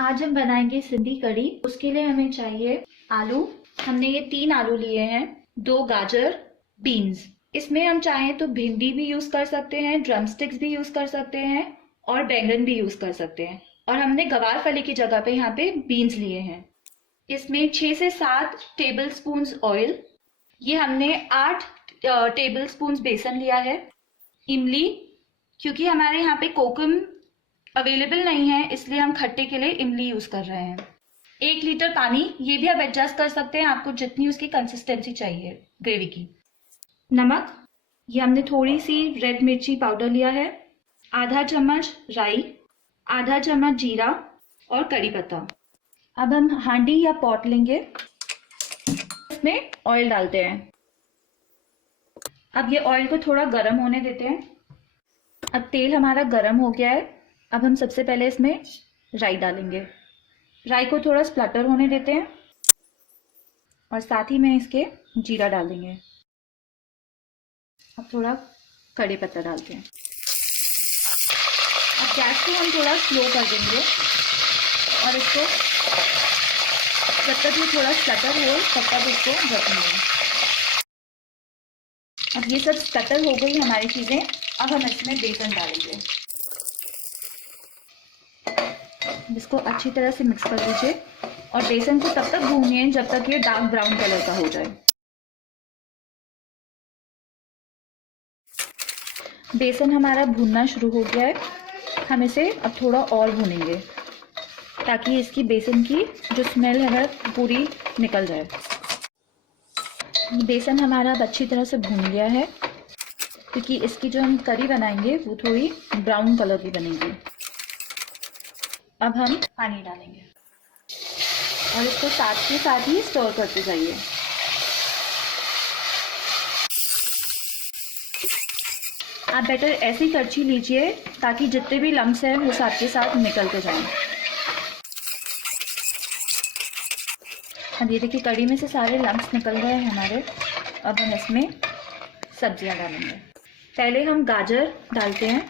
आज हम बनाएंगे सिंधी कढ़ी। उसके लिए हमें चाहिए आलू। हमने ये 3 आलू लिए हैं, 2 गाजर, बीन्स। इसमें हम चाहें तो भिंडी भी यूज कर सकते हैं, ड्रमस्टिक्स भी यूज कर सकते हैं और बैंगन भी यूज कर सकते हैं। और हमने गवार फली की जगह पे यहाँ पे बीन्स लिए हैं। इसमें 6 से 7 टेबल स्पून ऑयल। ये हमने 8 टेबल स्पून बेसन लिया है। इमली, क्योंकि हमारे यहाँ पे कोकम अवेलेबल नहीं है इसलिए हम खट्टे के लिए इमली यूज कर रहे हैं। 1 लीटर पानी, ये भी आप एडजस्ट कर सकते हैं आपको जितनी उसकी कंसिस्टेंसी चाहिए ग्रेवी की। नमक, ये हमने थोड़ी सी रेड मिर्ची पाउडर लिया है। आधा चम्मच राई, आधा चम्मच जीरा और कड़ी पत्ता। अब हम हांडी या पॉट लेंगे, इसमें ऑयल डालते हैं। अब ये ऑयल को थोड़ा गर्म होने देते हैं। अब तेल हमारा गर्म हो गया है। अब हम सबसे पहले इसमें राई डालेंगे। राई को थोड़ा स्प्लटर होने देते हैं और साथ ही में इसके जीरा डाल देंगे। अब थोड़ा कड़ी पत्ता डालते हैं। अब गैस को हम थोड़ा स्लो कर देंगे और इसको जब तक ये थोड़ा स्प्लटर हो तब तक इसको रखेंगे। अब ये सब स्प्लटर हो गई हमारी चीज़ें। अब हम इसमें बेसन डालेंगे। इसको अच्छी तरह से मिक्स कर लीजिए और बेसन को तब तक भूनिए जब तक ये डार्क ब्राउन कलर का हो जाए। बेसन हमारा भूनना शुरू हो गया है। हम इसे अब थोड़ा और भूनेंगे ताकि इसकी बेसन की जो स्मेल है पूरी निकल जाए। बेसन हमारा अब अच्छी तरह से भून गया है क्योंकि इसकी जो हम करी बनाएंगे वो थोड़ी ब्राउन कलर की बनेगी। अब हम पानी डालेंगे और इसको साथ के साथ ही स्टर करते जाइए। आप बैटर ऐसी करछी लीजिए ताकि जितने भी लम्स हैं वो साथ के साथ निकलते जाएं। अब ये देखिए कड़ी में से सारे लम्स निकल गए हैं हमारे। अब हम इसमें सब्जियां डालेंगे। पहले हम गाजर डालते हैं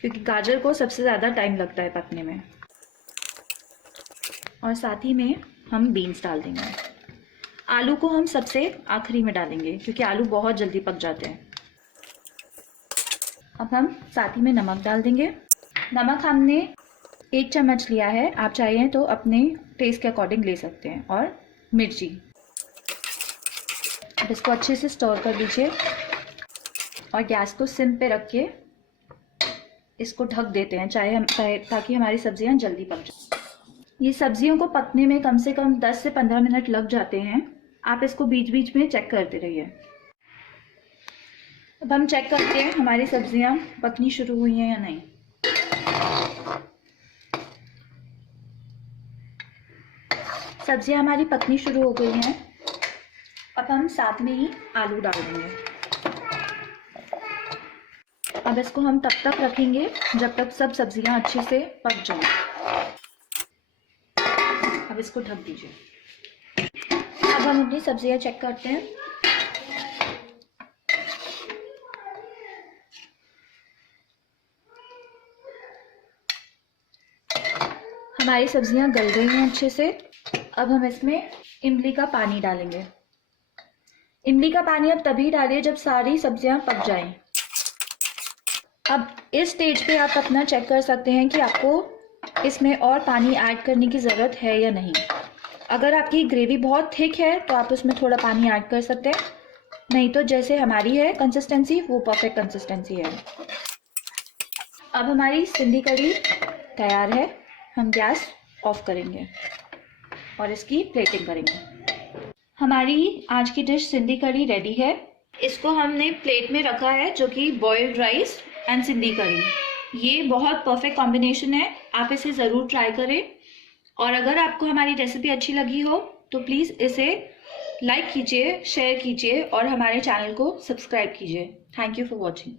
क्योंकि गाजर को सबसे ज़्यादा टाइम लगता है पकने में। और साथ ही में हम बीन्स डाल देंगे। आलू को हम सबसे आखिरी में डालेंगे क्योंकि आलू बहुत जल्दी पक जाते हैं। अब हम साथ ही में नमक डाल देंगे। नमक हमने 1 चम्मच लिया है, आप चाहिए तो अपने टेस्ट के अकॉर्डिंग ले सकते हैं। और मिर्ची। अब इसको अच्छे से स्टर कर लीजिए और गैस को सिम पे रख के इसको ढक देते हैं ताकि हमारी सब्जियां जल्दी पक जाए। ये सब्जियों को पकने में कम से कम 10 से 15 मिनट लग जाते हैं। आप इसको बीच बीच में चेक करते रहिए। अब हम चेक करते हैं हमारी सब्जियां पकनी शुरू हुई हैं या नहीं। सब्जियां हमारी पकनी शुरू हो गई हैं। अब हम साथ में ही आलू डाल देंगे। अब इसको हम तब तक रखेंगे जब तक सब सब्जियां अच्छे से पक जाएं। अब इसको ढक दीजिए। अब हम अपनी सब्जियां चेक करते हैं। हमारी सब्जियां गल गई हैं अच्छे से। अब हम इसमें इमली का पानी डालेंगे। इमली का पानी अब तभी डालिए जब सारी सब्जियां पक जाएं। अब इस स्टेज पे आप अपना चेक कर सकते हैं कि आपको इसमें और पानी ऐड करने की ज़रूरत है या नहीं। अगर आपकी ग्रेवी बहुत थिक है तो आप उसमें थोड़ा पानी ऐड कर सकते हैं, नहीं तो जैसे हमारी है कंसिस्टेंसी वो परफेक्ट कंसिस्टेंसी है। अब हमारी सिंधी कढ़ी तैयार है। हम गैस ऑफ करेंगे और इसकी प्लेटिंग करेंगे। हमारी आज की डिश सिंधी कढ़ी रेडी है। इसको हमने प्लेट में रखा है जो कि बॉइल्ड राइस एंड सिंधी कढ़ी। ये बहुत परफेक्ट कॉम्बिनेशन है, आप इसे ज़रूर ट्राई करें। और अगर आपको हमारी रेसिपी अच्छी लगी हो तो प्लीज़ इसे लाइक कीजिए, शेयर कीजिए और हमारे चैनल को सब्सक्राइब कीजिए। Thank you for watching.